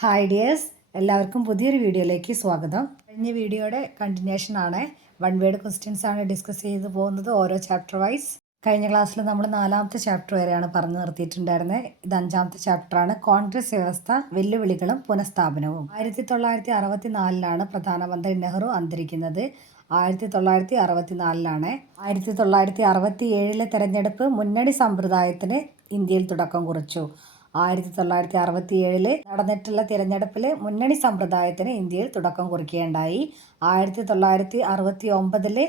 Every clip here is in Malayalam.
ഹായ് ഡിയേഴ്സ്, എല്ലാവർക്കും പുതിയൊരു വീഡിയോയിലേക്ക് സ്വാഗതം. കഴിഞ്ഞ വീഡിയോയുടെ കണ്ടിന്യൂഷൻ ആണ്. വൺ വേർഡ് ക്വസ്റ്റ്യൻസ് ആണ് ഡിസ്കസ് ചെയ്ത് പോകുന്നത് ഓരോ ചാപ്റ്റർ വൈസ്. കഴിഞ്ഞ ക്ലാസ്സിൽ നമ്മൾ 4ാമത്തെ ചാപ്റ്റർ വരെയാണ് പറഞ്ഞു നിർത്തിയിട്ടുണ്ടായിരുന്നത്. ഇത് 5ാമത്തെ ചാപ്റ്ററാണ്. കോൺഗ്രസ് വ്യവസ്ഥ, വെല്ലുവിളികളും പുനഃസ്ഥാപനവും. 1964 പ്രധാനമന്ത്രി നെഹ്റു അന്തരിക്കുന്നത്. 1964 1967 തെരഞ്ഞെടുപ്പ് മുന്നണി സമ്പ്രദായത്തിന് ഇന്ത്യയിൽ തുടക്കം കുറിച്ചു. 1967 നടന്നിട്ടുള്ള തിരഞ്ഞെടുപ്പിൽ മുന്നണി സമ്പ്രദായത്തിന് ഇന്ത്യയിൽ തുടക്കം കുറിക്കുകയുണ്ടായി. 1969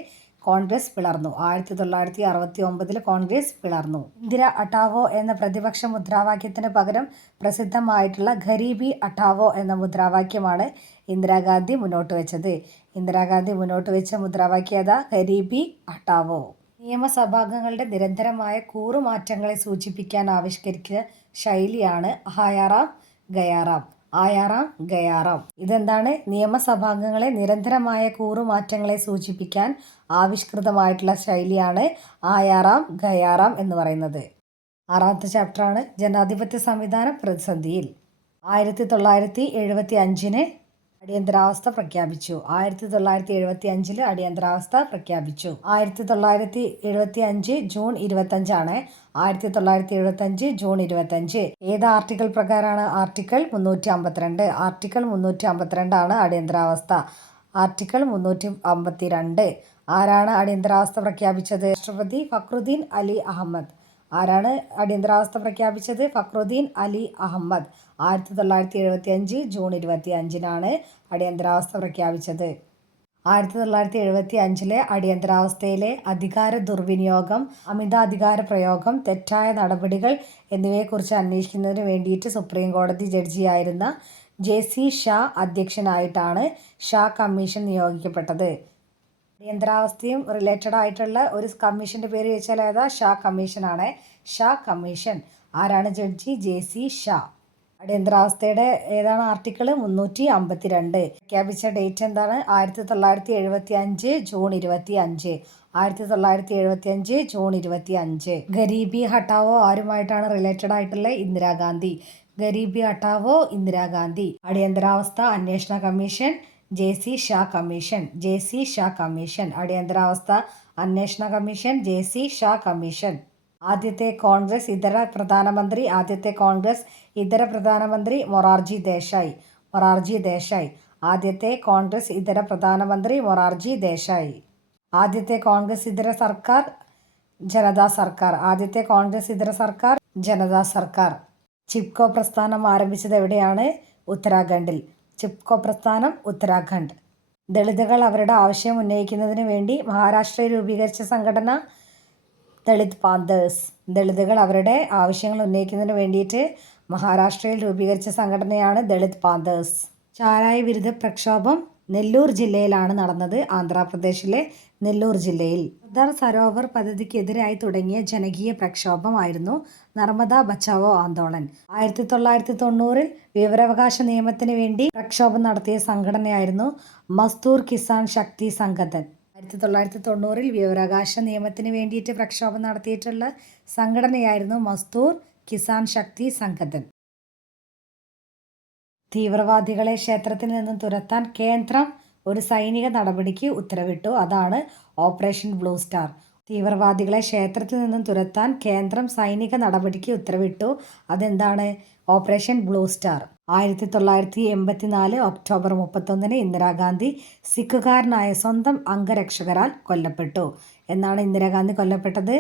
കോൺഗ്രസ് പിളർന്നു. 1969 കോൺഗ്രസ് പിളർന്നു. ഇന്ദിര ഹട്ടാവോ എന്ന പ്രതിപക്ഷ മുദ്രാവാക്യത്തിന് പകരം പ്രസിദ്ധമായിട്ടുള്ള ഗരീബി ഹട്ടാവോ എന്ന മുദ്രാവാക്യമാണ് ഇന്ദിരാഗാന്ധി മുന്നോട്ട് വെച്ചത്. ഇന്ദിരാഗാന്ധി മുന്നോട്ട് വെച്ച മുദ്രാവാക്യം ഏതാ? ഗരീബി ഹട്ടാവോ. നിയമസഭാംഗങ്ങളുടെ നിരന്തരമായ കൂറുമാറ്റങ്ങളെ സൂചിപ്പിക്കാൻ ആവിഷ്കരിച്ച ശൈലിയാണ് ആയാറാം ഗയാറാം. ആയാറാം ഗയാറാം. ഇതെന്താണ്? നിയമസഭാംഗങ്ങളെ നിരന്തരമായ കൂറുമാറ്റങ്ങളെ സൂചിപ്പിക്കാൻ ആവിഷ്കൃതമായിട്ടുള്ള ശൈലിയാണ് ആയാറാം ഗയാറാം എന്ന് പറയുന്നത്. 6ാമത്തെ ചാപ്റ്ററാണ് ജനാധിപത്യ സംവിധാനം പ്രതിസന്ധിയിൽ. 1975 അടിയന്തരാവസ്ഥ പ്രഖ്യാപിച്ചു. 1975 അടിയന്തരാവസ്ഥ പ്രഖ്യാപിച്ചു. 1975 ജൂൺ 25 1975 ജൂൺ 25. ഏത് ആർട്ടിക്കിൾ പ്രകാരമാണ്? ആർട്ടിക്കിൾ 352. ആർട്ടിക്കിൾ 352 അടിയന്തരാവസ്ഥ. ആർട്ടിക്കിൾ 352. ആരാണ് അടിയന്തരാവസ്ഥ പ്രഖ്യാപിച്ചത്? രാഷ്ട്രപതി ഫക്രുദ്ദീൻ അലി അഹമ്മദ്. ആരാണ് അടിയന്തരാവസ്ഥ പ്രഖ്യാപിച്ചത്? ഫക്രുദ്ദീൻ അലി അഹമ്മദ്. 1975 ജൂൺ 25 അടിയന്തരാവസ്ഥ പ്രഖ്യാപിച്ചത്. 1975 അടിയന്തരാവസ്ഥയിലെ അധികാര ദുർവിനിയോഗം, അമിതാധികാര പ്രയോഗം, തെറ്റായ നടപടികൾ എന്നിവയെക്കുറിച്ച് അന്വേഷിക്കുന്നതിന് വേണ്ടിയിട്ട് സുപ്രീം കോടതി ജഡ്ജിയായിരുന്ന JC ഷാ അധ്യക്ഷനായിട്ടാണ് ഷാ കമ്മീഷൻ നിയോഗിക്കപ്പെട്ടത്. അടിയന്തരാവസ്ഥയും റിലേറ്റഡ് ആയിട്ടുള്ള ഒരു കമ്മീഷന്റെ പേര് വെച്ചാൽ ഏതാ? ഷാ കമ്മീഷനാണ്. ഷാ കമ്മീഷൻ. ആരാണ് ജഡ്ജി? JC ഷാ. അടിയന്തരാവസ്ഥയുടെ ഏതാണ് ആർട്ടിക്കിൾ? 352. പ്രഖ്യാപിച്ച ഡേറ്റ് എന്താണ്? 1975 ജൂൺ 25. 1975 ജൂൺ 25. ഗരീബി ഹട്ടാവോ ആരുമായിട്ടാണ് റിലേറ്റഡ് ആയിട്ടുള്ളത്? ഇന്ദിരാഗാന്ധി. ഗരീബി ഹട്ടാവോ ഇന്ദിരാഗാന്ധി. അടിയന്തരാവസ്ഥ അന്വേഷണ കമ്മീഷൻ JC Shah commission. JC Shah commission. അടിയന്തരാവസ്ഥ അന്വേഷണ കമ്മീഷൻ JC ഷാ കമ്മീഷൻ. ആദ്യത്തെ കോൺഗ്രസ് ഇതര പ്രധാനമന്ത്രി മൊറാർജി ദേശായി. മൊറാർജി ദേശായി. ആദ്യത്തെ കോൺഗ്രസ് ഇതര പ്രധാനമന്ത്രി മൊറാർജി ദേശായി. ആദ്യത്തെ കോൺഗ്രസ് ഇതര സർക്കാർ ജനതാ സർക്കാർ. ആദ്യത്തെ കോൺഗ്രസ് ഇതര സർക്കാർ ജനതാ സർക്കാർ. ചിപ്കോ പ്രസ്ഥാനം ആരംഭിച്ചത് എവിടെയാണ്? ഉത്തരാഖണ്ഡിൽ. ചിപ്കോ പ്രസ്ഥാനം ഉത്തരാഖണ്ഡ്. ദളിതുകൾ അവരുടെ ആവശ്യം ഉന്നയിക്കുന്നതിന് വേണ്ടി മഹാരാഷ്ട്രയിൽ രൂപീകരിച്ച സംഘടന ദളിത് പാന്തേഴ്സ്. ദളിതുകൾ അവരുടെ ആവശ്യങ്ങൾ ഉന്നയിക്കുന്നതിന് വേണ്ടിയിട്ട് മഹാരാഷ്ട്രയിൽ രൂപീകരിച്ച സംഘടനയാണ് ദളിത് പാന്തേഴ്സ്. ചാരായ വിരുദ്ധ പ്രക്ഷോഭം നെല്ലൂർ ജില്ലയിലാണ് നടന്നത്. ആന്ധ്രാപ്രദേശിലെ നെല്ലൂർ ജില്ലയിൽ. സർദാർ സരോവർ പദ്ധതിക്കെതിരായി തുടങ്ങിയ ജനകീയ പ്രക്ഷോഭമായിരുന്നു നർമ്മദ ബച്ചാവോ ആന്തോളൻ. 1990 വിവരാവകാശ നിയമത്തിന് വേണ്ടി പ്രക്ഷോഭം നടത്തിയ സംഘടനയായിരുന്നു മസ്ദൂർ കിസാൻ ശക്തി സംഗഠൻ. 1990 വിവരാവകാശ നിയമത്തിന് വേണ്ടിയിട്ട് പ്രക്ഷോഭം നടത്തിയിട്ടുള്ള സംഘടനയായിരുന്നു മസ്ദൂർ കിസാൻ ശക്തി സംഗഠൻ. തീവ്രവാദികളെ ക്ഷേത്രത്തിൽ നിന്നും തുരത്താൻ കേന്ദ്രം ഒരു സൈനിക നടപടിക്ക് ഉത്തരവിട്ടു. അതാണ് ഓപ്പറേഷൻ ബ്ലൂ സ്റ്റാർ. തീവ്രവാദികളെ ക്ഷേത്രത്തിൽ നിന്നും തുരത്താൻ കേന്ദ്രം സൈനിക നടപടിക്ക് ഉത്തരവിട്ടു. അതെന്താണ്? Operation blue star. 1984 October 31 Indira Gandhi സിഖുകാരനായ സ്വന്തം അംഗരക്ഷകരാൽ കൊല്ലപ്പെട്ടു. എന്നാണ് ഇന്ദിരാഗാന്ധി കൊല്ലപ്പെട്ടത്?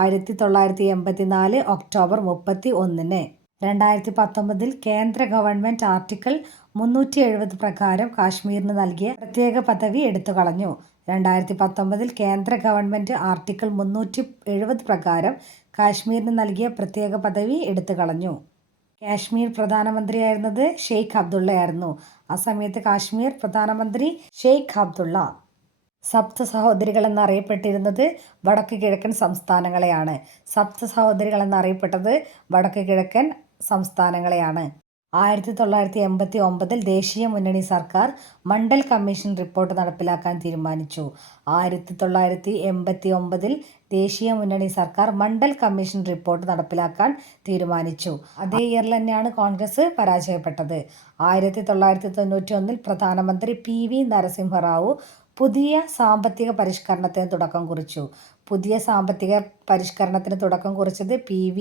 1984 ഒക്ടോബർ 31. 2019 കേന്ദ്ര ഗവൺമെന്റ് ആർട്ടിക്കിൾ 370 പ്രകാരം കാശ്മീരിന് നൽകിയ പ്രത്യേക പദവി എടുത്തുകളഞ്ഞു. 2019 കേന്ദ്ര ഗവൺമെന്റ് ആർട്ടിക്കിൾ 370 പ്രകാരം കാശ്മീരിന് നൽകിയ പ്രത്യേക പദവി എടുത്തുകളഞ്ഞു. കാശ്മീർ പ്രധാനമന്ത്രിയായിരുന്നത് ഷെയ്ഖ് അബ്ദുള്ള ആയിരുന്നു. ആ സമയത്ത് കാശ്മീർ പ്രധാനമന്ത്രി ഷെയ്ഖ് അബ്ദുള്ള. സപ്ത സഹോദരികൾ എന്നറിയപ്പെട്ടിരുന്നത് വടക്ക് കിഴക്കൻ സംസ്ഥാനങ്ങളെയാണ്. സപ്ത സഹോദരികൾ എന്നറിയപ്പെട്ടത് വടക്ക് കിഴക്കൻ സംസ്ഥാനങ്ങളെയാണ്. 1989 ദേശീയ മുന്നണി സർക്കാർ മണ്ഡൽ കമ്മീഷൻ റിപ്പോർട്ട് നടപ്പിലാക്കാൻ തീരുമാനിച്ചു. 1989 ദേശീയ മുന്നണി സർക്കാർ മണ്ഡൽ കമ്മീഷൻ റിപ്പോർട്ട് നടപ്പിലാക്കാൻ തീരുമാനിച്ചു. അതേ ഇയറിൽ തന്നെയാണ് കോൺഗ്രസ് പരാജയപ്പെട്ടത്. 1991 പ്രധാനമന്ത്രി PV നരസിംഹറാവു പുതിയ സാമ്പത്തിക പരിഷ്കരണത്തിന് തുടക്കം കുറിച്ചു. പുതിയ സാമ്പത്തിക പരിഷ്കരണത്തിന് തുടക്കം കുറിച്ചത് PV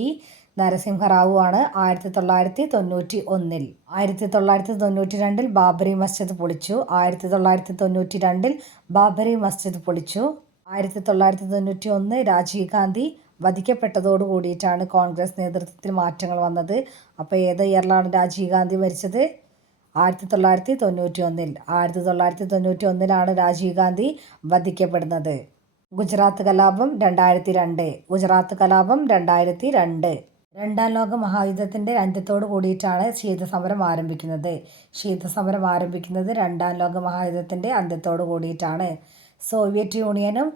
നരസിംഹറാവു ആണ് 1991. 1992 ബാബറി മസ്ജിദ് പൊളിച്ചു. 1992 ബാബറി മസ്ജിദ് പൊളിച്ചു. 1991 രാജീവ് ഗാന്ധി വധിക്കപ്പെട്ടതോടു കൂടിയിട്ടാണ് കോൺഗ്രസ് നേതൃത്വത്തിൽ മാറ്റങ്ങൾ വന്നത്. അപ്പോൾ ഏത് ഇയറിലാണ് രാജീവ് ഗാന്ധി മരിച്ചത്? 1991. 1991 രാജീവ് ഗാന്ധി വധിക്കപ്പെടുന്നത്. ഗുജറാത്ത് കലാപം 2002. ഗുജറാത്ത് കലാപം 2002. രണ്ടാം ലോക മഹായുദ്ധത്തിൻ്റെ അന്ത്യത്തോടു കൂടിയിട്ടാണ് ശീതസമരം ആരംഭിക്കുന്നത്. ശീതസമരം ആരംഭിക്കുന്നത് രണ്ടാം ലോക മഹായുദ്ധത്തിൻ്റെ അന്ത്യത്തോടു കൂടിയിട്ടാണ്. സോവിയറ്റ് യൂണിയനും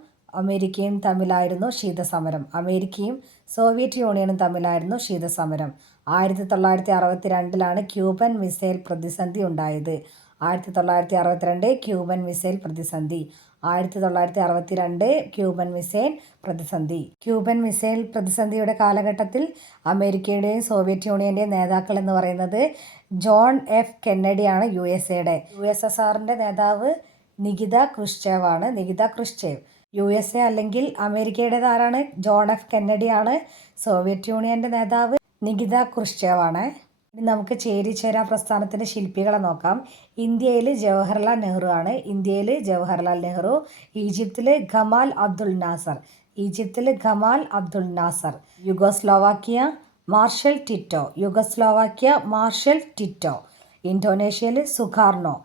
അമേരിക്കയും തമ്മിലായിരുന്നു ശീതസമരം. അമേരിക്കയും സോവിയറ്റ് യൂണിയനും തമ്മിലായിരുന്നു ശീതസമരം. 1962 ക്യൂബൻ മിസൈൽ പ്രതിസന്ധി ഉണ്ടായത്. 1962 ക്യൂബൻ മിസൈൽ പ്രതിസന്ധി. 1962 ക്യൂബൻ മിസൈൽ പ്രതിസന്ധി. ക്യൂബൻ മിസൈൽ പ്രതിസന്ധിയുടെ കാലഘട്ടത്തിൽ അമേരിക്കയുടെയും സോവിയറ്റ് യൂണിയൻ്റെയും നേതാക്കൾ എന്ന് പറയുന്നത് ജോൺ F കെന്നഡിയാണ്. USAയുടെ USSRൻ്റെ നേതാവ് നികിത ക്രുഷ്ചേവ് ആണ്. നികിത ക്രുഷ്ചേവ്. USA അല്ലെങ്കിൽ അമേരിക്കയുടേത് ആരാണ്? John F കെന്നഡിയാണ്. സോവിയറ്റ് യൂണിയൻ്റെ നേതാവ് നികിത ക്രുഷ്ചേവ് ആണ്. ഇനി നമുക്ക് ചേരിചേരാ പ്രസ്ഥാനത്തിൻ്റെ ശില്പികളെ നോക്കാം. ഇന്ത്യയിൽ ജവഹർലാൽ നെഹ്റു ആണ്. ഇന്ത്യയിൽ ജവഹർലാൽ നെഹ്റു. ഈജിപ്തിൽ ഗമാൽ അബ്ദുൽ നാസർ. ഈജിപ്തിൽ Gamal Abdul Nasser. Yugoslavia Marshal Tito. Yugoslavia Marshal Tito. ഇന്തോനേഷ്യയിൽ സുകാർണോ.